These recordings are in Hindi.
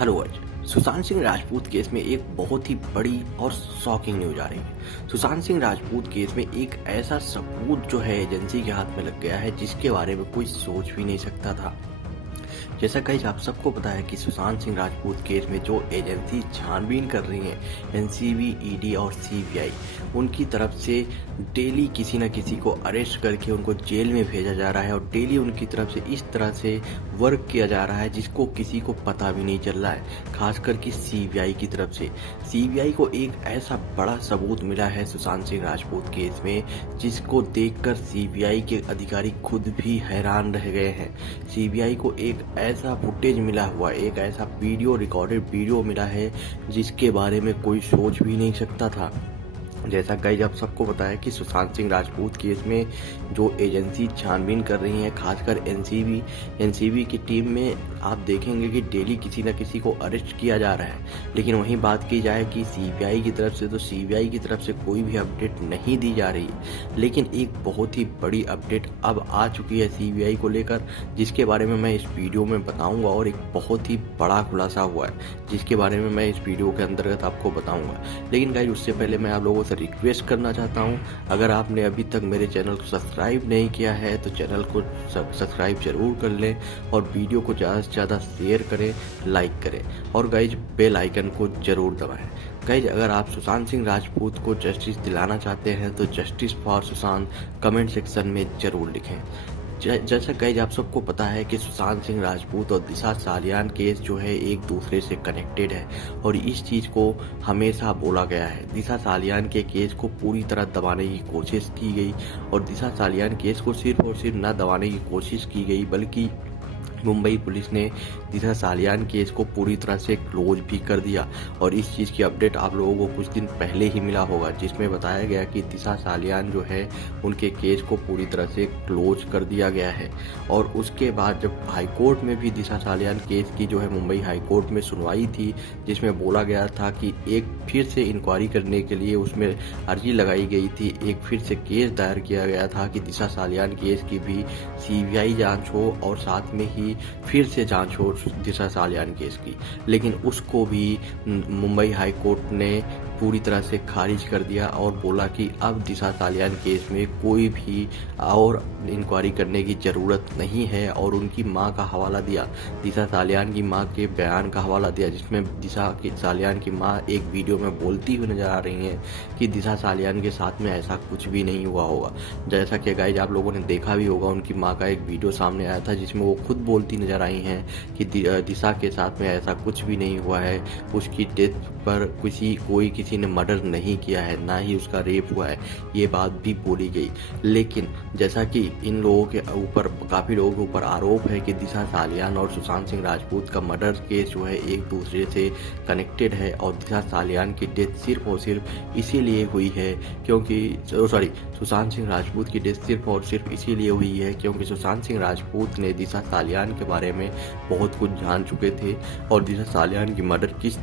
Hello guys. Sushant Singh Rajput case में एक बहुत ही बड़ी और शॉकिंग न्यूज आ रही है। सुशांत सिंह राजपूत केस में एक ऐसा सबूत जो है एजेंसी के हाथ में लग गया है जिसके बारे में कोई सोच भी नहीं सकता था। जैसा कहीं आप सबको पता है कि सुशांत सिंह राजपूत केस में जो एजेंसी छानबीन कर रही है, एनसीबी, ईडी और सीबीआई, उनकी तरफ से डेली किसी न किसी को अरेस्ट करके उनको जेल में भेजा जा रहा है और डेली उनकी तरफ से इस तरह से वर्क किया जा रहा है जिसको किसी को पता भी नहीं चल रहा है, खासकर कि सीबीआई की तरफ से। सीबीआई को एक ऐसा बड़ा सबूत मिला है सुशांत सिंह राजपूत केस में जिसको देखकर सीबीआई के अधिकारी खुद भी हैरान रह गए हैं। सीबीआई को एक ऐसा फुटेज मिला हुआ, एक ऐसा रिकॉर्डेड वीडियो मिला है जिसके बारे में कोई सोच भी नहीं सकता था। जैसा गाइस आप सबको पता है कि सुशांत सिंह राजपूत केस में जो एजेंसी छानबीन कर रही है, खासकर एनसीबी की टीम में आप देखेंगे कि डेली किसी न किसी को अरेस्ट किया जा रहा है। लेकिन वहीं बात की जाए कि सीबीआई की तरफ से, तो सीबीआई की तरफ से कोई भी अपडेट नहीं दी जा रही है। लेकिन एक बहुत ही बड़ी अपडेट अब आ चुकी है सीबीआई को लेकर, जिसके बारे में मैं इस वीडियो में बताऊंगा और एक बहुत ही बड़ा खुलासा हुआ है जिसके बारे में मैं इस वीडियो के अंतर्गत आपको बताऊंगा। लेकिन गाइस उससे पहले मैं आप लोगों से रिक्वेस्ट करना चाहता हूं, अगर आपने अभी तक मेरे चैनल को सब्सक्राइब नहीं किया है तो चैनल को सब्सक्राइब जरूर कर लें और वीडियो को ज़्यादा से ज़्यादा शेयर करें, लाइक करें और गाइस बेल आइकन को जरूर दबाएं। गाइस अगर आप सुशांत सिंह राजपूत को जस्टिस दिलाना चाहते हैं तो justice for Sushant comment section में जरूर लिखें। जैसा गाइस आप सबको पता है कि सुशांत सिंह राजपूत और दिशा सालियान केस जो है एक दूसरे से कनेक्टेड है और इस चीज़ को हमेशा बोला गया है। दिशा सालियान के केस को पूरी तरह दबाने की कोशिश की गई और दिशा सालियान केस को सिर्फ और सिर्फ न दबाने की कोशिश की गई बल्कि मुंबई पुलिस ने दिशा सालियान केस को पूरी तरह से क्लोज भी कर दिया। और इस चीज़ की अपडेट आप लोगों को कुछ दिन पहले ही मिला होगा जिसमें बताया गया कि दिशा सालियान जो है उनके केस को पूरी तरह से क्लोज कर दिया गया है। और उसके बाद जब हाई कोर्ट में भी दिशा सालियान केस की जो है मुंबई हाई कोर्ट में सुनवाई थी जिसमें बोला गया था कि एक फिर से इंक्वायरी करने के लिए उसमें अर्जी लगाई गई थी, एक फिर से केस दायर किया गया था कि दिशा सालियान केस की भी सीबीआई जांच हो और साथ में ही फिर से जांच हो दिशा सालियान केस की। लेकिन उसको भी मुंबई हाई कोर्ट ने पूरी तरह से खारिज कर दिया और बोला कि अब दिशा सालियान केस में कोई भी और इंक्वायरी करने की ज़रूरत नहीं है और उनकी मां का हवाला दिया, दिशा सालियान की मां के बयान का हवाला दिया जिसमें दिशा सालियान की मां एक वीडियो में बोलती हुई नजर आ रही हैं कि दिशा सालियान के साथ में ऐसा कुछ भी नहीं हुआ होगा। जैसा कि गाइस आप लोगों ने देखा भी होगा, उनकी मां का एक वीडियो सामने आया था जिसमें वो खुद बोलती नजर आई हैं कि दिशा के साथ में ऐसा कुछ भी नहीं हुआ है, उसकी डेथ पर कोई किसी ने मर्डर नहीं किया है, ना ही उसका रेप हुआ है, ये बात भी बोली गई। लेकिन जैसा कि इन लोगों के ऊपर, काफ़ी लोगों के ऊपर आरोप है कि दिशा सालियान और सुशांत सिंह राजपूत का मर्डर केस जो है एक दूसरे से कनेक्टेड है और दिशा सालियान की डेथ सिर्फ और सिर्फ इसीलिए हुई है क्योंकि सुशांत सिंह राजपूत की डेथ सिर्फ और सिर्फ इसीलिए हुई है क्योंकि सुशांत सिंह राजपूत ने दिशा सालियान के बारे में बहुत कुछ जान चुके थे और दिशा सालियान की मर्डर किस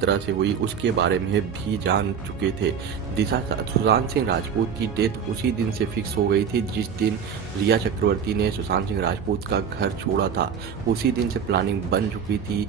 तरह से हुई उसके बारे में भी जान चुके थे। सुशांत सिंह राजपूत की डेथ उसी दिन से फिक्स हो गई थी जिस दिन रिया चक्रवर्ती ने सुशांत सिंह राजपूत का घर छोड़ा था। उसी दिन से प्लानिंग बन चुकी थी,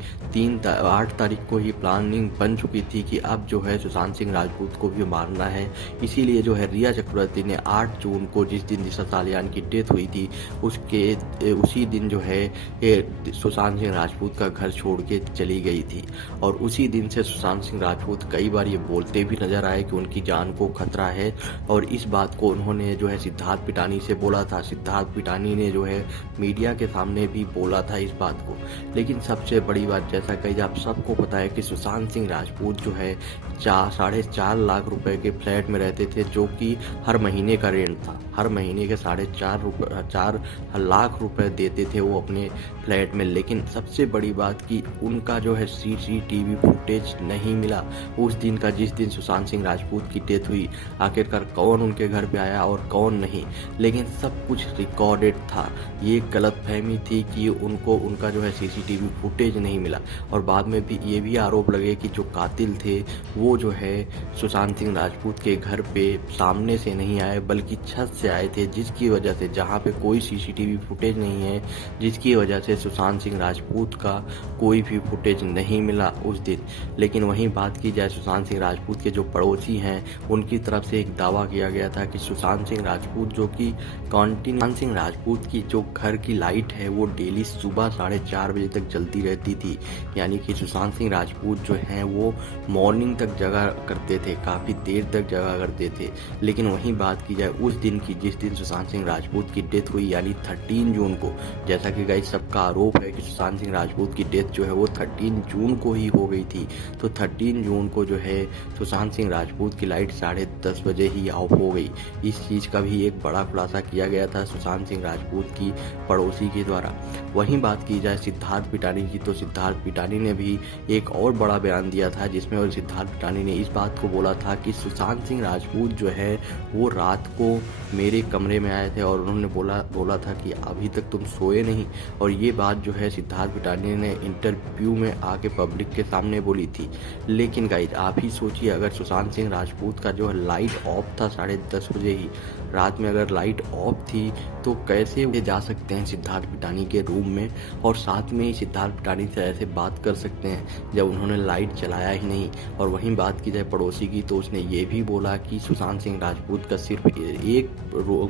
8 तारीख को ही प्लानिंग बन चुकी थी कि अब जो है सुशांत सिंह राजपूत को भी मारना है। इसीलिए जो है रिया चक्रवर्ती ने 8 जून को, जिस दिन दिशा सालियान की डेथ हुई थी, उसी दिन जो है सुशांत सिंह राजपूत का घर छोड़ के चली गई थी। और उसी दिन से सुशांत सिंह राजपूत कई बार ये बोलते भी नजर आए कि उनकी जान को खतरा है और इस बात को उन्होंने जो है सिद्धार्थ पिटानी से बोला था। सिद्धार्थ पिटानी ने जो है मीडिया के सामने भी बोला था इस बात को। लेकिन सबसे बड़ी बात, जैसा कि आप सबको पता है कि सुशांत सिंह राजपूत जो है 4.5 लाख रुपए के फ्लैट में रहते थे जो कि हर महीने का रेंट था। हर महीने के 4 लाख रुपए देते थे वो अपने फ्लैट में। लेकिन सबसे बड़ी बात कि उनका जो है सीसीटीवी फुटेज नहीं मिला उस दिन का, जिस दिन सुशांत सिंह राजपूत की डेथ हुई। आखिरकार कौन उनके घर पे आया और कौन नहीं, लेकिन सब कुछ रिकॉर्डेड था। ये गलतफहमी थी कि उनका जो है सीसीटीवी फुटेज नहीं मिला। और बाद में भी ये भी आरोप लगे कि जो कातिल थे वो जो है सुशांत सिंह राजपूत के घर पे सामने से नहीं आए बल्कि छत से आए थे, जिसकी वजह से, जहाँ पे कोई सीसीटीवी फुटेज नहीं है, जिस जिसकी वजह से सुशांत सिंह राजपूत का कोई भी फुटेज नहीं मिला उस दिन। लेकिन वहीं बात की जाए सुशांत सिंह राजपूत के जो पड़ोसी हैं, उनकी तरफ से एक दावा किया गया था कि सुशांत सिंह राजपूत जो कि सुशांत सिंह राजपूत की जो घर की लाइट है वो डेली सुबह 4:30 बजे तक जलती रहती थी। यानी कि सुशांत सिंह राजपूत जो हैं वो मॉर्निंग तक जगा करते थे, काफ़ी देर तक जगा करते थे। लेकिन वहीं बात की जाए उस दिन की जिस दिन सुशांत सिंह राजपूत की डेथ हुई, यानी 13 जून को, जैसा कि गाइस सबका आरोप है कि सुशांत सिंह राजपूत की डेथ जो है वो 13 जून को ही हो गई थी। तो 13 जून को जो है सुशांत सिंह राजपूत की लाइट 10:30 बजे ही ऑफ हो गई। इस चीज़ का भी एक बड़ा खुलासा किया गया था सुशांत सिंह राजपूत की पड़ोसी के द्वारा। वहीं बात की जाए सिद्धार्थ पिटानी की, तो सिद्धार्थ पिटानी ने भी एक और बड़ा बयान दिया था जिसमें सिद्धार्थ पिटानी ने इस बात को बोला था कि सुशांत सिंह राजपूत जो है वो रात को मेरे कमरे में आए थे और उन्होंने बोला था कि अभी तक तुम सोए नहीं। और ये बात जो है सिद्धार्थ पिटानी ने इंटरव्यू में आके पब्लिक के सामने बोली थी। लेकिन गाइज आप ही सोचिए, अगर सुशांत सिंह राजपूत का जो लाइट ऑफ था 10:30 बजे ही रात में, अगर लाइट ऑफ थी तो कैसे वे जा सकते हैं सिद्धार्थ पिटानी के रूम में और साथ में ही सिद्धार्थ पिटानी से ऐसे बात कर सकते हैं जब उन्होंने लाइट चलाया ही नहीं। और वहीं बात की जाए पड़ोसी की, तो उसने ये भी बोला कि सुशांत सिंह राजपूत का सिर्फ एक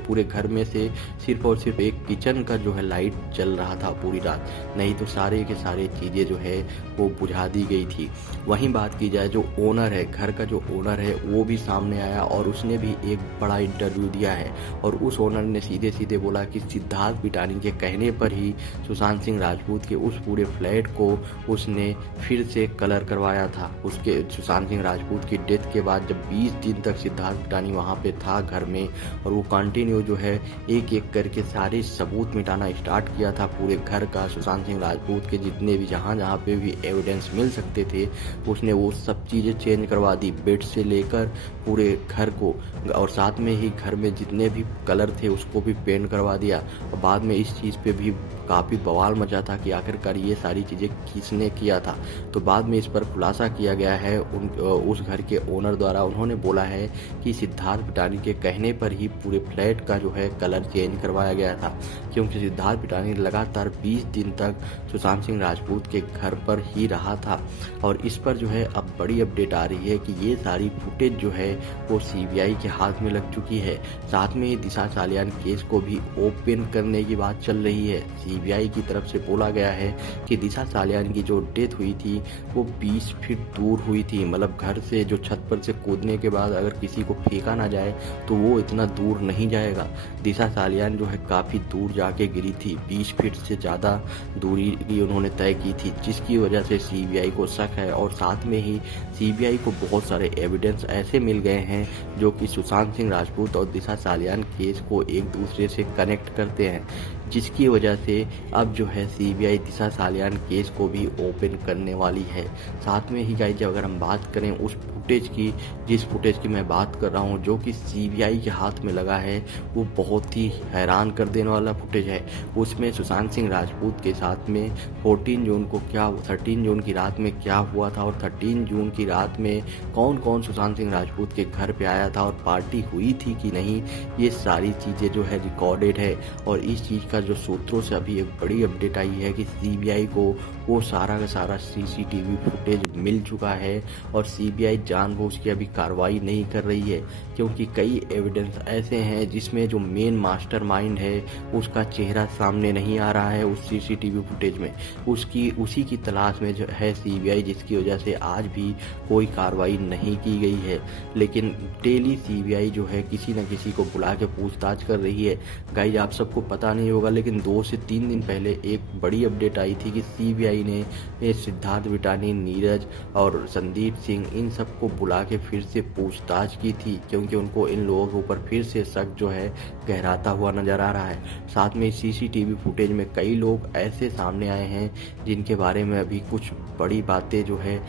पूरे घर में से सिर्फ और सिर्फ एक किचन का जो है लाइट चल रहा था पूरी रात, नहीं तो सारे के सारे चीज़ें जो है वो बुझा दी गई थी। वहीं बात की जाए जो ओनर है, घर का जो ओनर है वो भी सामने आया और उसने भी एक बड़ा इंटरव्यू दिया है। और उस ओनर ने सीधे सीधे बोला कि सिद्धार्थ पिटानी के कहने पर ही सुशांत सिंह राजपूत के उस पूरे फ्लैट को उसने फिर से कलर करवाया था। उसके सुशांत सिंह राजपूत की डेथ के बाद जब 20 दिन तक सिद्धार्थ पिटानी वहाँ पे था घर में, और वो कंटिन्यू जो है एक एक करके सारे सबूत मिटाना स्टार्ट किया था पूरे घर का। सुशांत सिंह राजपूत के जितने भी जहाँ जहाँ पे भी एविडेंस मिल सकते थे उसने वो सब चीज़ें चेंज करवा दी, बेड से लेकर पूरे घर को, और साथ में ही घर में जितने भी कलर थे उसको भी पेंट करवा दिया। और बाद में इस चीज़ पे भी काफ़ी बवाल मचा था कि आखिरकार ये सारी चीज़ें किसने किया था। तो बाद में इस पर खुलासा किया गया है उस घर के ओनर द्वारा। उन्होंने बोला है कि सिद्धार्थ पिटानी के कहने पर ही पूरे फ्लैट का जो है कलर चेंज करवाया गया था, क्योंकि सिद्धार्थ पिटानी लगातार 20 दिन तक सुशांत सिंह राजपूत के घर पर ही रहा था। और इस पर जो है अब बड़ी अपडेट आ रही है कि ये सारी फुटेज जो है वो सीबीआई के हाथ में लग चुकी है। साथ में ही दिशा सालियान केस को भी ओपन करने की बात चल रही है। सीबीआई की तरफ से बोला गया है कि दिशा सालियान की जो डेथ हुई थी वो 20 फीट दूर हुई थी, मतलब घर से जो छत पर से कूदने के बाद अगर किसी को फेंका ना जाए तो वो इतना दूर नहीं जाएगा। दिशा सालियान जो है काफ़ी दूर जाके गिरी थी, 20 फीट से ज़्यादा दूरी की उन्होंने तय की थी, जिसकी वजह से सीबीआई को शक है। और साथ में ही सीबीआई को बहुत सारे एविडेंस ऐसे मिल गए हैं जो कि सुशांत सिंह राजपूत और दिशा सालियान केस को एक दूसरे से कनेक्ट करते हैं, जिसकी वजह से अब जो है सीबीआई दिशा सालियान केस को भी ओपन करने वाली है। साथ में ही गाइस अगर हम बात करें उस फुटेज की, जिस फुटेज की मैं बात कर रहा हूं जो कि सीबीआई के हाथ में लगा है, वो बहुत ही हैरान कर देने वाला फुटेज है। उसमें सुशांत सिंह राजपूत के साथ में 13 जून की रात में क्या हुआ था और 13 जून की रात में कौन कौन सुशांत सिंह राजपूत के घर पे आया था और पार्टी हुई थी कि नहीं, ये सारी चीज़ें जो है रिकॉर्डेड है। और इस चीज़ का जो सूत्रों से अभी एक बड़ी अपडेट आई है कि सीबीआई को वो सारा का सारा सीसीटीवी फुटेज मिल चुका है और सीबीआई जानबूझ के अभी कार्रवाई नहीं कर रही है, क्योंकि कई एविडेंस ऐसे हैं जिसमें जो मेन मास्टरमाइंड है उसका चेहरा सामने नहीं आ रहा है उस सीसीटीवी फुटेज में। उसी की तलाश में जो है सीबीआई, जिसकी वजह से आज भी कोई कार्रवाई नहीं की गई है। लेकिन डेली सीबीआई जो है किसी न किसी को बुला के पूछताछ कर रही है। गाइज आप सबको पता नहीं होगा लेकिन 2 से 3 दिन पहले एक बड़ी अपडेट आई थी कि सीबीआई ने सिद्धार्थ पिटानी, नीरज और संदीप सिंह इन सबको बुला के फिर से पूछताछ की थी, क्योंकि उनको इन लोगों के ऊपर फिर से शक जो है गहराता हुआ नजर आ रहा है। साथ में सीसीटीवी फुटेज में कई लोग ऐसे सामने आए हैं जिनके बारे में अभी कुछ बड़ी बातें जो है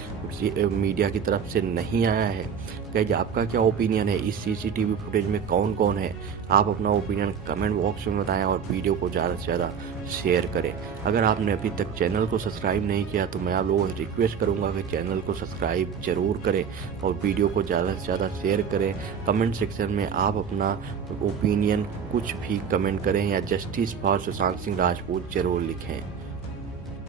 मीडिया की तरफ से नहीं आया है। गाइज आपका क्या ओपिनियन है इस सीसीटीवी फुटेज में कौन कौन है? आप अपना ओपिनियन कमेंट बॉक्स में बताएं और वीडियो को ज़्यादा से ज़्यादा शेयर करें। अगर आपने अभी तक चैनल को सब्सक्राइब नहीं किया तो मैं आप लोगों से रिक्वेस्ट करूंगा कि चैनल को सब्सक्राइब जरूर करें और वीडियो को ज़्यादा से ज़्यादा शेयर करें। कमेंट सेक्शन में आप अपना ओपिनियन कुछ भी कमेंट करें या जस्टिस फॉर सुशांत सिंह राजपूत जरूर लिखें।